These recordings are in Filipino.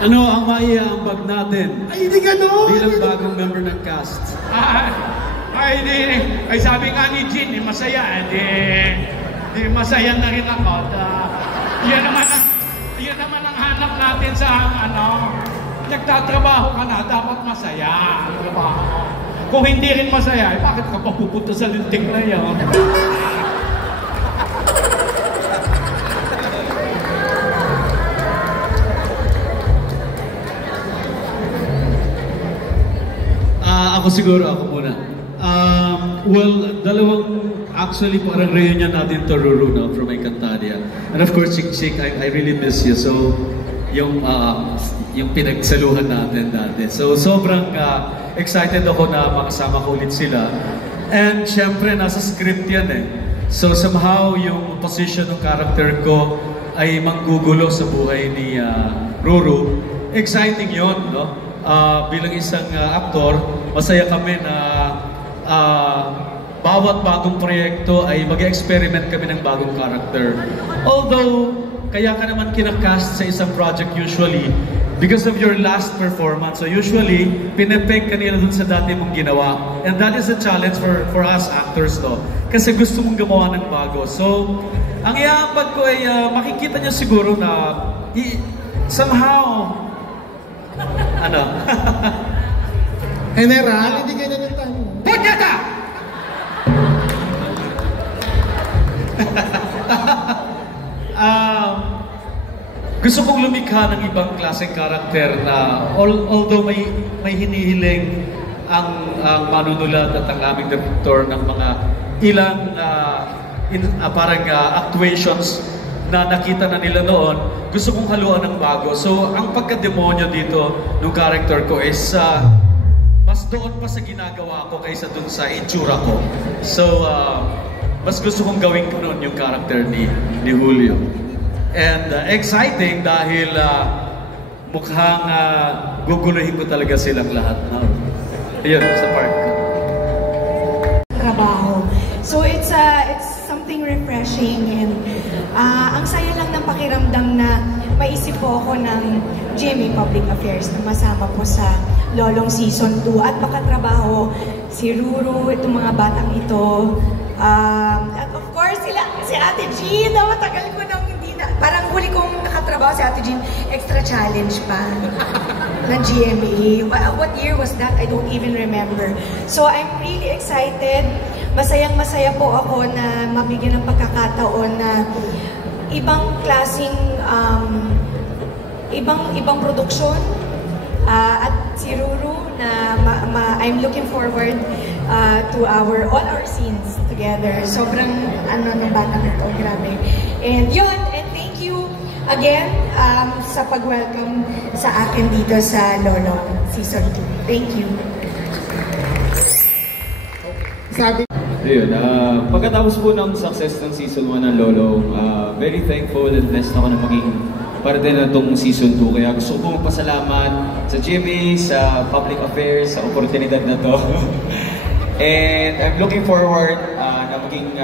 Ano ang maiaambag natin? Ay, hindi gano'n! Bilang bagong member ng cast. Ay sabi nga ni Jean, masaya. Di masaya na rin ako. Yan naman ang hanap natin sa nagtatrabaho ka na, dapat masaya ang trabaho. Kung hindi rin masaya, bakit ka pa pupunta sa linting na yan? Ako siguro, ako muna. Well, actually parang reunion natin to Ruru, no, from Encantadia. And of course, Chick, I really miss you. So, yung pinagsaluhan natin dati. So, sobrang excited ako na makasama ko ulit sila. And syempre, nasa script yan eh. So, somehow, yung position ng character ko ay manggugulo sa buhay ni Ruru. Exciting yon, no? Bilang isang aktor, masaya kami na bawat bagong proyekto ay mag-experiment kami ng bagong character. Although, kaya ka naman kinakast sa isang project usually because of your last performance. So usually, pinepeg ka nila dun sa dati mong ginawa. And that is a challenge for us actors, no? Kasi gusto mong gumawa ng bago. So, ang iaambag ko ay makikita niyo siguro na somehow General, hindi ganyan yung tanong. Punyata! Gusto kong lumikha ng ibang klaseng karakter na although may hinihiling ang manunulat at ang aming director ng mga ilang parang actuations na nakita na nila noon, gusto kong haluan ng bago. So, ang pagka-demonyo dito ng character ko is mas doon pa sa ginagawa ko kaysa dun sa itsura ko. So, mas gusto kong gawin ko noon yung character ni Julio. And exciting dahil mukhang guguluhin ko talaga silang lahat. Ayun, sa park. Trabaho. So, it's something refreshing and ang saya lang ng pakiramdam na maisip po ako ng GMA Public Affairs na masama po sa Lolong Season 2 at makatrabaho si Ruru, itong mga batang ito. At of course, si Ate Jean, matagal ko nang hindi na, parang huli kong nakatrabaho si Ate Jean, extra challenge pa ng GMA. What year was that? I don't even remember. So I'm really excited. Masayang-masaya po ako na mabigyan ng pagkakataon na ibang klaseng, ibang produksyon. At si Ruru, na I'm looking forward to all our scenes together. Sobrang ng batang ito, grabe. And yun, and thank you again sa pag-welcome sa akin dito sa Lolong Season 2. Thank you. Ayun, pagkatapos po ng success ng Season 1 ng Lolong, very thankful and blessed ako na maging parte na itong Season 2. Kaya gusto ko pong pasalamat sa GMA, sa Public Affairs, sa oportunidad na to. And I'm looking forward na maging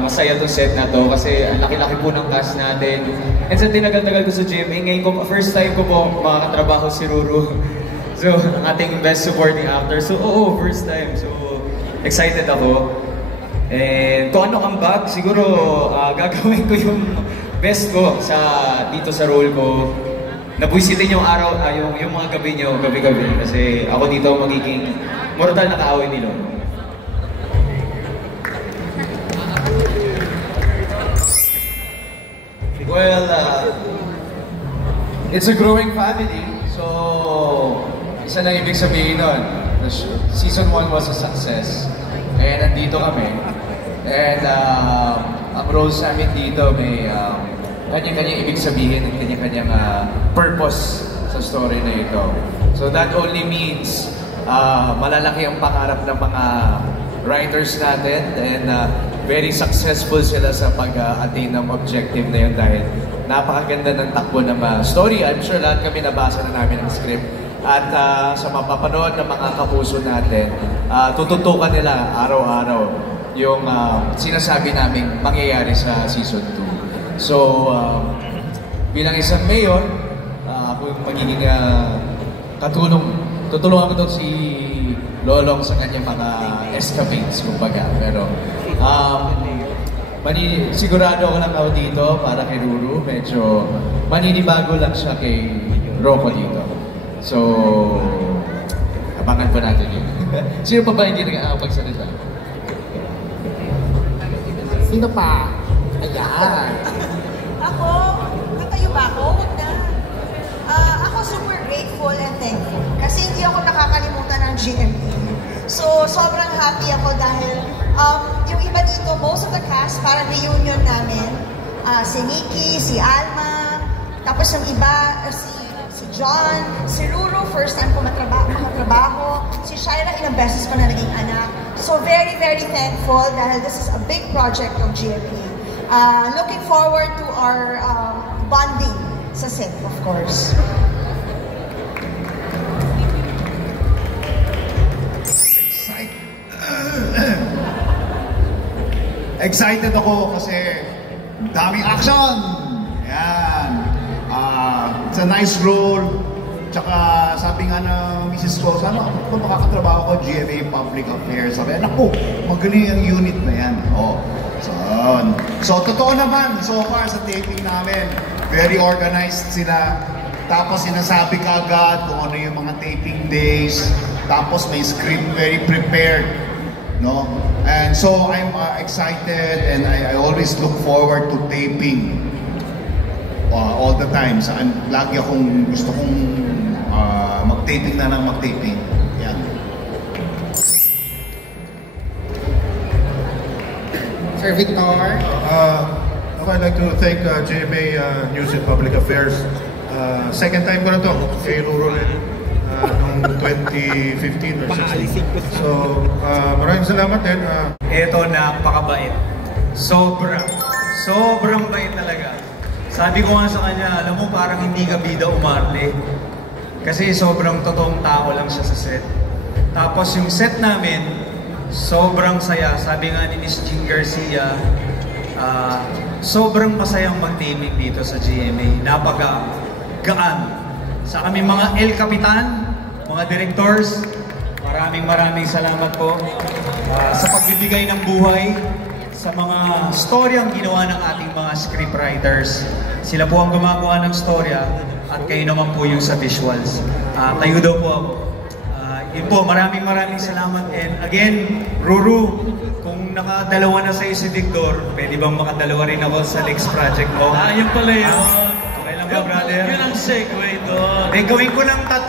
masaya itong set na to kasi ang laki-laki po ng cast natin. And sa tinagal-tagal ko sa GMA, ngayon ko, first time ko po makakatrabaho si Ruru. So, ang ating best supporting actor. So, first time. So, excited ako. And kung ano ang bag, siguro gagawin ko yung best ko dito sa role ko. Nabwisitin yung araw, yung mga gabi nyo, gabi-gabi. Kasi ako dito magiging mortal na kaaway nila. Well, it's a growing family. So, isa na ibig sabihin nun. Season 1 was a success. And nandito kami. And ang roles namin dito may kanya-kanyang ibig sabihin at kanya-kanyang purpose sa story na ito. So that only means malalaki ang pangarap ng mga writers natin and very successful sila sa pag-attain ng objective na yun dahil napakaganda ng takbo ng story. I'm sure lahat kami nabasa na namin ang script. At sa mapapanood ng mga kapuso natin, tututukan nila araw-araw yung sinasabi naming mangyayari sa Season 2. So, bilang isang mayor, ako yung magiging tutulungan ko daw si Lolong sa kanyang mga escapades, kumbaga. Pero, sigurado ako lang ako dito para kay Ruru. Medyo maninibago lang siya kay Rocco dito. So, abangan pa natin yun. Sino pa ba hindi nagkakapagsalita? Sino pa? Ayan. Ako, katayo ba ako? Huwag na. Ako super grateful and thankful kasi hindi ako nakakalimutan ng GMA. So, sobrang happy ako dahil yung iba dito, most of the cast, parang reunion namin. Si Nikki, si Alma, tapos yung iba, si John, si Ruru, first time ko makatrabaho, si Shaira, ilang beses ko na naging anak. So, very, very thankful dahil this is a big project of GMA. Looking forward to our bonding sa set, of course. Excited ako kasi daming action! Yan. It's a nice role. Tsaka sabi nga ng Mrs. ko, sana kung makakatrabaho ko GMA Public Affairs. Sabi, anak po, magaling ang unit na yan. So, totoo naman, so far sa taping namin, very organized sila. Tapos sinasabi ka agad kung ano yung mga taping days. Tapos may script, very prepared. No? And so I'm excited and I always look forward to taping all the time. Lagi akong gusto kong mag-taping na ng mag-taping. Yan. Sir Victor? I'd like to thank GMA News and Public Affairs. Second time ko na to kay Ruru rin. Noong 2015 or 16. So, maraming salamat din. Eto, napakabait. Sobrang bait talaga. Sabi ko nga sa kanya, alam mo parang hindi ka bida umarte. Kasi sobrang totoong tao lang siya sa set. Tapos yung set namin, sobrang saya. Sabi nga ni Miss Jean Garcia, sobrang masayang mag-taping dito sa GMA. Napaka-gaan. Sa kami mga El Capitan, mga directors, maraming salamat po sa pagbibigay ng buhay sa mga storyang ginawa ng ating mga scriptwriters. Sila po ang gumagawa ng storya at kayo naman po yung sa visuals. Tayo daw po ako. Yun po, maraming salamat. And again, Ruru, kung nakadalawa na sa'yo si Victor, pwede bang makadalawa rin ako sa next project mo? Yun pala yun. Okay lang ba, brother? Yun ang segue doon. Gawin ko ng 3.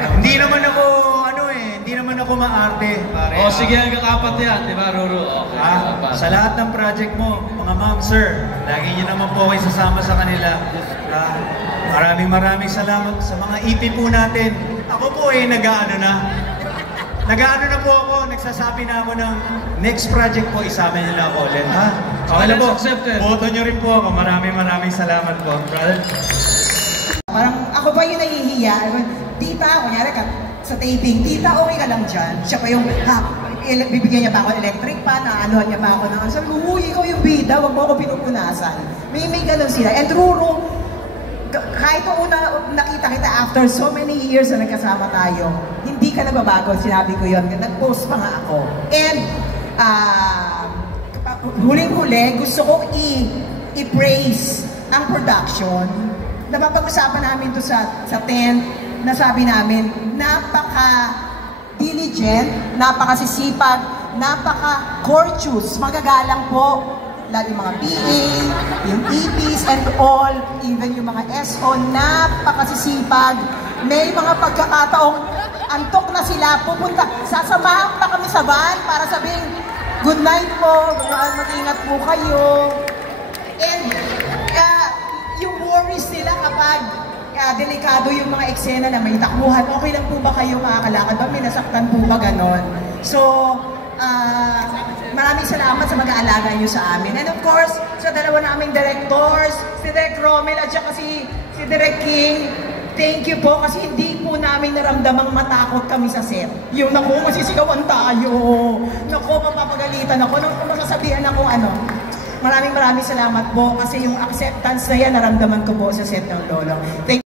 Hindi naman ako maarte, pare. Sige, hanggang 4 yan, di ba, Ruru? Okay, sa lahat ng project mo, mga ma'am, sir, lagi niyo naman po kayo sasama sa kanila. Maraming salamat sa mga EP po natin. Ako po nag-aano na po ako, nagsasabi na ako ng next project po, isama niyo na ako ulit, ha? Okay na po, boto niyo rin po ako. Maraming salamat po, brother. Parang ako pa yung nahihiya. Tita, kunyari ka sa taping, tita, okay ka lang dyan. Siya pa yung, bibigyan niya pa ako electric pan, naanuhan niya pa ako ng sabi ko, uy, ikaw yung bida, wag mo ako pinupunasan. May ganun sila. And Ruru, kahit una nakita kita after so many years na nagkasama tayo, hindi ka nagbabago, sinabi ko yun. Nag-post pa nga ako. And, huling-huli, gusto kong i-praise ang production. Napapag-usapan namin to sa tent, nasabi namin, napaka-diligent, napaka-sisipag, napaka-courteous, magagalang po. Lalo yung mga PA, yung EPs and all, even yung mga SO, napaka-sisipag. May mga pagkakataong antok na sila, pupunta, sasamahan pa kami sa van para sabihin, good night po, mag-ingat po kayo. And yung worries nila kapag delikado yung mga eksena na may takbuhan, okay lang po ba kayo makakalakad ba? May nasaktan po ba ganon? So, maraming salamat sa mag-aalaga nyo sa amin. And of course, sa dalawa naming directors, si Direk Romel at saka si Direk King, thank you po kasi hindi po namin naramdamang matakot kami sa set. Yung naku, masisigawan tayo. Naku, mapapagalitan ako. Nung masasabihan ako maraming salamat po kasi yung acceptance na yan naramdaman ko po sa set ng Lolo. Thank